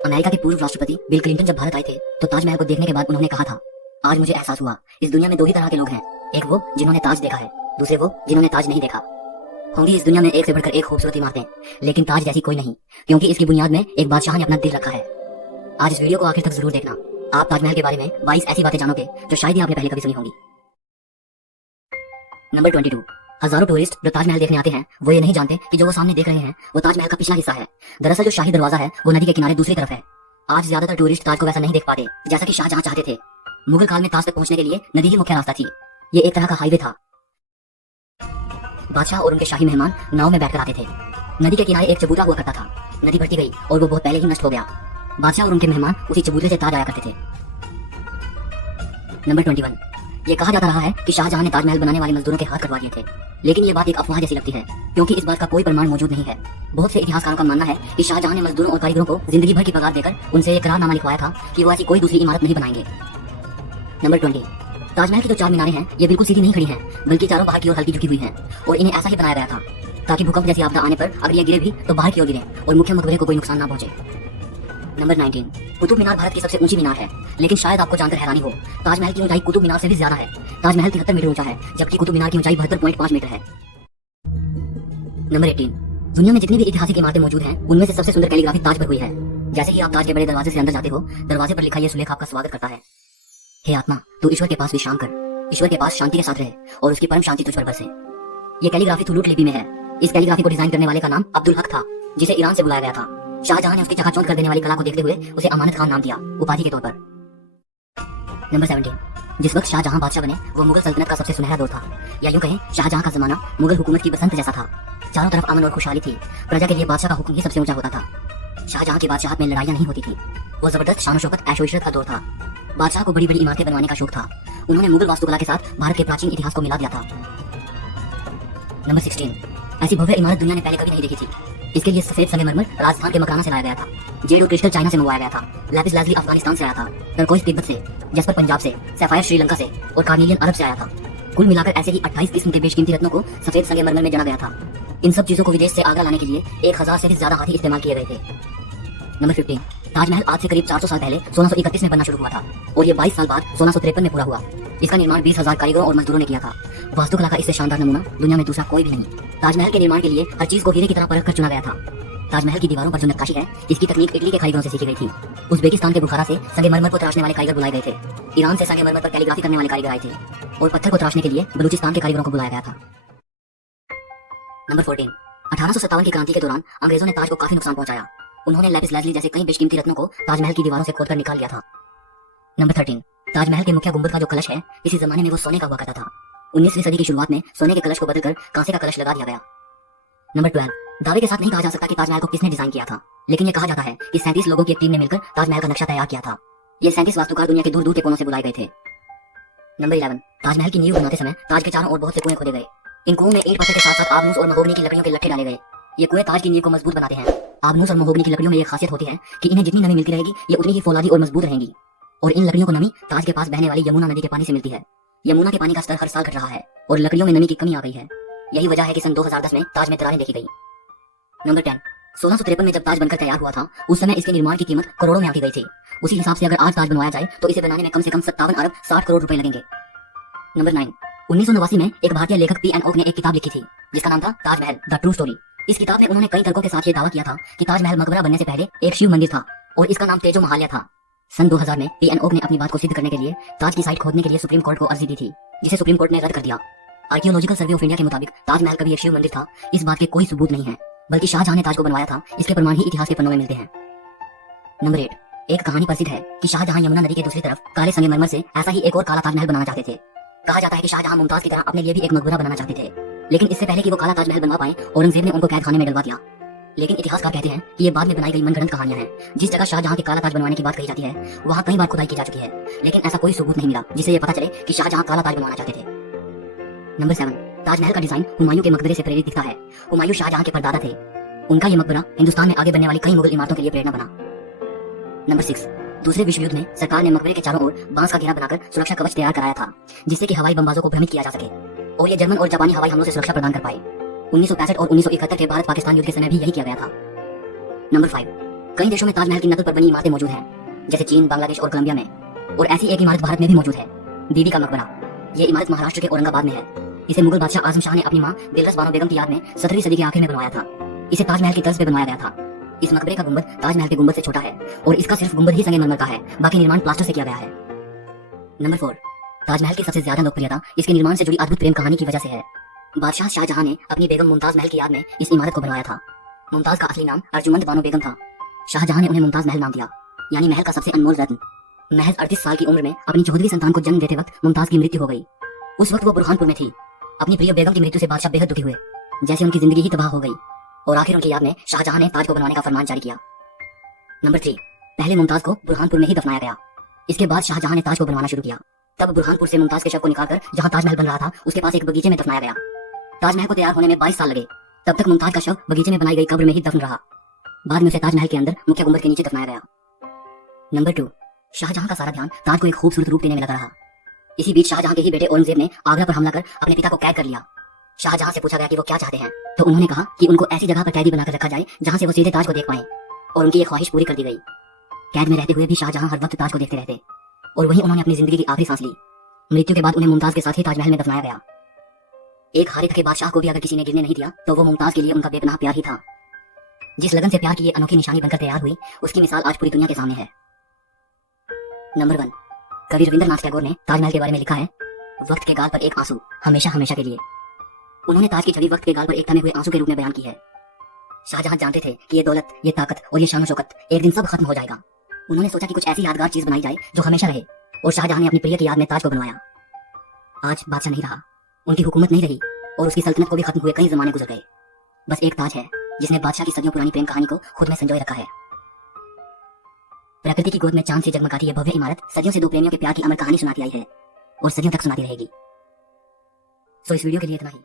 America के पूर्व राष्ट्रपति बिल क्लिंटन जब भारत आए थे तो ताजमहल को देखने के बाद उन्होंने कहा था, आज मुझे एहसास हुआ इस दुनिया में दो ही तरह के लोग हैं, एक वो जिन्होंने ताज देखा है, दूसरे वो जिन्होंने ताज नहीं देखा। होंगी इस दुनिया में एक से बढ़कर एक खूबसूरत इमारतें, लेकिन ताज जैसी कोई नहीं, क्योंकि इसकी बुनियाद में एक बादशाह ने अपना दिल रखा है। आज इस वीडियो को आखिर तक जरूर देखना। आप ताजमहल के बारे में 22 ऐसी बातें जानोगे जो शायद ही आपने पहले कभी सुनी होंगी। नंबर 22। हजारों टूरिस्ट जो ताजमहल देखने आते हैं वो ये नहीं जानते कि जो वो सामने देख रहे हैं वो ताजमहल का पिछला हिस्सा है। दरअसल जो शाही दरवाजा है वो नदी के किनारे दूसरी तरफ है। आज ज्यादातर टूरिस्ट ताज को वैसा नहीं देख पाते जैसा कि शाहजहां चाहते थे। मुगल काल में ताज तक पहुंचने के लिए नदी ही मुख्य रास्ता थी। ये एक तरह का हाईवे था। बादशाह और उनके शाही मेहमान नाव में बैठकर आते थे। नदी के किनारे एक चबूतरा हुआ करता था। नदी बढ़ती गई और वो बहुत पहले ही नष्ट हो गया। बादशाह और उनके मेहमान उसी चबूतरे से ताज आया करते थे। नंबर 21। ये कहा जाता रहा है कि शाहजहां ने ताजमहल बनाने वाले मजदूरों के हाथ कटवा दिए थे, लेकिन ये बात एक अफवाह जैसी लगती है क्योंकि इस बात का कोई प्रमाण मौजूद नहीं है। बहुत से इतिहासकारों का मानना है कि शाहजहां ने मजदूरों और कारीगरों को जिंदगी भर की पगार देकर उनसे ये करारनामा लिखवाया था कि वो ऐसी कोई दूसरी इमारत नहीं बनाएंगे। नंबर 20। ताजमहल की जो चार मीनारें हैं ये बिल्कुल सीधी नहीं खड़ी हैं, बल्कि चारों बाहर की ओर हल्की झुकी हुई हैं और इन्हें ऐसा ही बनाया गया था ताकि भूकंप जैसी आपदा आने पर अगर ये गिरे भी तो बाहर की ओर गिरे और मुख्य मकबरे को कोई नुकसान ना पहुंचे। नंबर 19। कुतुब मीनार भारत की सबसे ऊंची मीनार है, लेकिन शायद आपको जानकर हैरानी हो, ताजमहल की ऊंचाई कुतुब मीनार से भी ज्यादा है। ताजमहल 73 मीटर ऊंचा है, जबकि कुतुब मीनार की ऊंचाई 72.5 मीटर है। नंबर 18। दुनिया में जितनी भी ऐतिहासिक इमारतें मौजूद हैं उनमें से सबसे सुंदर कैलीग्राफी ताज पर हुई है। जैसे ही आप ताज के बड़े दरवाजे से अंदर जाते हो, दरवाजे पर लिखा यह सुलेख आपका स्वागत करता है। हे आत्मा, तू ईश्वर के पास विश्राम कर, ईश्वर के पास शांति के साथ रहे और उसकी परम शांति तुझ पर बरसे। ये कैलीग्राफी थुलुट लिपि में है। इस कैलीग्राफी को डिजाइन करने वाले का नाम अब्दुल हक था, जिसे ईरान से बुलाया गया था। शाहजहां ने उसकी चकाचौंध कर देने वाली कला को देखते हुए उसे अमानत खान नाम दिया, उपाधि के तौर पर। नंबर 17। जिस वक्त शाहजहां बादशाह बने वो मुगल सल्तनत का सबसे सुनहरा दौर था, या यूं कहें शाहजहां का जमाना मुगल हुकूमत की बसंत जैसा था। चारों तरफ अमन और खुशहाली थी। प्रजा के लिए बादशाह का हुक्म ही सबसे ऊंचा होता था। शाहजहां की बादशाहत में लड़ाइयां नहीं होती थी। वो जबरदस्त शान शौकत ऐशो इशरत का दौर था। बादशाह को बड़ी बड़ी इमारतें बनवाने का शौक था। उन्होंने मुगल वास्तुकला के साथ भारत के प्राचीन इतिहास को मिला दिया था। नंबर 16। ऐसी भव्य इमारत दुनिया ने पहले कभी नहीं देखी थी। इसके लिए सफेद संगमरमर राजस्थान के मकराना से लाया गया था, जेड और क्रिस्टल चाइना से मंगवाया गया था, लैपिस लाजुली अफगानिस्तान से आया था, टर्कोइज तिब्बत से, जस्पर पंजाब से, सैफायर श्रीलंका से और कार्नेलियन अरब से आया था। कुल मिलाकर ऐसे ही 28 किस्म के बेशकीमती रत्नों को सफेद संगमरमर में जना गया था। इन सब चीजों को विदेश से आगरा लाने के लिए 1000 से भी ज्यादा हाथी इस्तेमाल किए गए थे। नंबर 15। ताजमहल आज से करीब 400 साल पहले 1631 में बनना शुरू हुआ था और ये 22 साल बाद 1653 में पूरा हुआ। इसका निर्माण 20,000 कारीगरों और मजदूरों ने किया था। वास्तुकला का इससे शानदार नमूना दुनिया में दूसरा कोई भी नहीं। ताजमहल के निर्माण के लिए हर चीज को हीरे की तरह परख कर चुना गया था। ताजमहल की दीवारों पर जो नक्काशी है इसकी तकनीक इटली के कारीगरों से सीखी गई थी। उज़्बेकिस्तान के बुखारा से संगमरमर को तराशने वाले कारीगर बुलाए गए थे। ईरान से संगमरमर पर कैलीग्राफी करने वाले कारीगर आए थे और पत्थर को तराशने के लिए बलूचिस्तान के कारीगरों को बुलाया गया था। नंबर 14। 1857 की क्रांति के दौरान अंग्रेजों ने ताज को काफी नुकसान पहुंचाया। उन्होंने लैपिस लाजुली जैसे कई बेशकीमती रत्नों को ताजमहल की दीवारों से खोदकर निकाल लिया था। नंबर 13। ताजमहल के मुख्य गुंबद का जो कलश है इसी जमाने में वो सोने का हुआ करता था। 19वीं सदी की शुरुआत में सोने के कलश को बदलकर कांसे का कलश लगा दिया गया। नंबर 12। दावे के साथ नहीं कहा जा सकता कि ताजमहल को किसने डिजाइन किया था, लेकिन यह कहा जाता है कि 37 लोगों की एक टीम ने मिलकर ताजमहल का नक्शा तैयार किया था। ये 37 वास्तुकार दुनिया के दूर दूर के कोनों से बुलाए गए थे। नंबर 11। ताजमहल की नींव बनाते समय ताज के चारों ओर बहुत से कुएं खोदे गए। इन कुओं में ईंट पत्थर के साथ साथ आबनूस और महोगनी की लकड़ियों के लट्ठे डाले गए। ये कुएं ताज की नींव को मजबूत बनाते हैं। आबनूस और महोगनी की लकड़ियों में यह खासियत होती है कि इन्हें जितनी नमी मिलती रहेगी ये उतनी ही फौलादी और मजबूत रहेंगी। और इन लकड़ियों को नमी ताज के पास बहने वाली यमुना नदी के पानी से मिलती है। यमुना के पानी का स्तर हर साल घट रहा है और लकड़ियों में नमी की कमी आ गई है। यही वजह है कि सन 2010 में ताज में दरारें देखी गई। नंबर 10। 1653 में जब ताज बनकर तैयार हुआ था उस समय इसके निर्माण की कीमत करोड़ों में आंकी गई थी। उसी हिसाब से अगर आज ताज बनवाया जाए तो इसे बनाने में कम से कम 57 अरब 60 करोड़ रुपए लगेंगे। नंबर 9। 1989 में एक भारतीय लेखक पी एन ओक ने एक किताब लिखी थी जिसका नाम था ताजमहल द ट्रू स्टोरी। इस किताब में उन्होंने कई तर्कों के साथ ये दावा किया था कि ताजमहल मकबरा बनने से पहले एक शिव मंदिर था और इसका नाम तेजो महाल्या था। सन 2000 में पी एन ओक ने अपनी बात को सिद्ध करने के लिए ताज की साइट खोदने के लिए सुप्रीम कोर्ट को अर्जी दी थी, जिसे सुप्रीम कोर्ट ने रद्द कर दिया। आर्कियोलॉजिकल सर्वे ऑफ इंडिया के मुताबिक ताजमहल कभी एक शिव मंदिर था इस बात के कोई सबूत नहीं है, बल्कि शाहजहां ने ताज को बनवाया था इसके प्रमाण ही इतिहास के पन्नों में मिलते हैं। नंबर 8। एक कहानी प्रसिद्ध है कि शाहजहां यमुना नदी के दूसरी तरफ काले संगमरमर से ऐसा ही एक और काला ताजमहल बनाना चाहते थे। कहा जाता है कि शाहजहां मुमताज की तरह अपने लिए भी एक मकबरा बनाना चाहते थे, लेकिन इससे पहले कि वो काला ताजमहल बनवा पाए औरंगजेब ने उनको कैद खाने में डलवा दिया। लेकिन इतिहासकार कहते हैं कि ये बाद में बनाई गई मनगढ़ंत कहानियां हैं। जिस जगह शाहजहां के काला ताज बनवाने की बात कही जाती है वहां कई बार खुदाई की जा चुकी है, लेकिन ऐसा कोई सबूत नहीं मिला जिससे ये पता चले कि शाहजहां काला ताज बनवाना चाहते थे। नंबर 7। ताजमहल का डिजाइन हुमायूं के मकबरे से प्रेरित दिखता है। हुमायूं शाहजहां के परदादा थे। उनका यह मकबरा हिंदुस्तान में आगे बनने वाली कई मुगल इमारतों के लिए प्रेरणा बना। नंबर 6। दूसरे विश्व युद्ध में सरकार ने मकबरे के चारों ओर बांस का घेरा बनाकर सुरक्षा कवच तैयार कराया था, जिससे कि हवाई बमबाजों को भ्रमित किया जा सके और ये जर्मन और जापानी हवाई हमलों से सुरक्षा प्रदान कर पाए। 1965 और 1971 के भारत पाकिस्तान युद्ध के समय भी यही किया गया था। नंबर 5। कई देशों में ताजमहल की नकल पर बनी इमारतें मौजूद हैं, जैसे चीन, बांग्लादेश और कोलंबिया में। और ऐसी एक इमारत भारत में भी मौजूद है, बीबी का मकबरा। ये इमारत महाराष्ट्र के औरंगाबाद में है। इसे मुगल बादशाह आजम शाह ने अपनी मां दिलरस बानो बेगम की याद में 17वीं सदी के आखिर में बनवाया था। इसे ताजमहल की तर्ज पे बनवाया गया था। इस मकबरे का गुंबद ताजमहल के गुंबद से छोटा है और इसका सिर्फ गुंबद ही संगमरमर का है, बाकी निर्माण प्लास्टर से किया गया है। नंबर 4, ताजमहल की सबसे ज्यादा लोकप्रियता इसके निर्माण से जुड़ी अद्भुत प्रेम कहानी की वजह से है। बादशाह शाहजहां ने अपनी बेगम मुमताज महल की याद में इस इमारत को बनवाया था। मुमताज का असली नाम अर्जुमंद बानो बेगम था। शाहजहां ने उन्हें मुमताज महल नाम दिया, यानी महल का सबसे अनमोल रत्न। महज 38 साल की उम्र में अपनी 14वीं संतान को जन्म देते वक्त मुमताज की मृत्यु हो गई। उस वक्त वो बुरहानपुर में थी। अपनी प्रिय बेगम की मृत्यु से बादशाह बेहद दुखी हुए, जैसे उनकी जिंदगी ही तबाह हो गई, और आखिर उनकी याद में शाहजहां ने ताज को बनवाने का फरमान जारी किया। नंबर 3, पहले मुमताज को बुरहानपुर में ही दफनाया गया। इसके बाद शाहजहां ने ताज को बनवाना शुरू किया। तब बुरहानपुर से मुमताज के शव को निकालकर जहां ताजमहल बन रहा था उसके पास एक बगीचे में दफनाया गया। ताजमहल को तैयार होने में 22 साल लगे। तब तक मुमताज का शव बगीचे में बनाई गई कब्र में ही दफन रहा। बाद में उसे ताजमहल के अंदर मुख्य गुंबद के नीचे दफनाया गया। नंबर 2, शाहजहां का सारा ध्यान ताज को एक खूबसूरत रूप देने में लगा रहा। इसी बीच शाहजहां के ही बेटे औरंगजेब ने आगरा पर हमला कर अपने पिता को कैद कर लिया। शाहजहां से पूछा गया कि वो क्या चाहते हैं, तो उन्होंने कहा कि उनको ऐसी जगह पर कैदी बनाकर रखा जाए जहां से वो सीधे ताज को देख पाए, और उनकी ये ख्वाहिश पूरी कर दी गई। कैद में रहते हुए भी शाहजहां हर वक्त ताज को देखते रहते, और वहीं उन्होंने अपनी जिंदगी की आखिरी सांस ली। मृत्यु के बाद उन्हें मुमताज के साथ ही ताजमहल में दफनाया गया। एक हारित के बादशाह को भी अगर किसी ने गिरने नहीं दिया तो वो मुमताज के लिए उनका बेपनाह प्यार ही था। जिस लगन से प्यार की ये अनोखी निशानी बनकर तैयार हुई, उसकी मिसाल आज पूरी दुनिया के सामने है। नंबर 1, कवि रविंद्रनाथ टैगोर ने ताजमहल के बारे में लिखा है, वक्त के गाल पर एक आंसू, हमेशा हमेशा के लिए। उन्होंने ताज की छवि वक्त के गाल पर एक थमे हुए आंसू के रूप में बयान की है। शाहजहां जानते थे कि ये दौलत, ये ताकत और ये शान शौकत एक दिन सब खत्म हो जाएगा। उन्होंने सोचा कि कुछ ऐसी यादगार चीज बनाई जाए जो हमेशा रहे, और शाहजहां ने अपनी प्रिय की याद में ताज को बनवाया। आज बादशाह नहीं रहा, उनकी हुकूमत नहीं रही, और उसकी सल्तनत को भी खत्म हुए कई जमाने गुजर गए। बस एक ताज है जिसने बादशाह की सदियों पुरानी प्रेम कहानी को खुद में संजोए रखा है। प्रकृति की गोद में चांद से जगमगाती यह भव्य इमारत सदियों से दो प्रेमियों के प्यार की अमर कहानी सुनाती आई है, और सदियों तक सुनाती रहेगी। सो इस वीडियो के लिए इतना ही।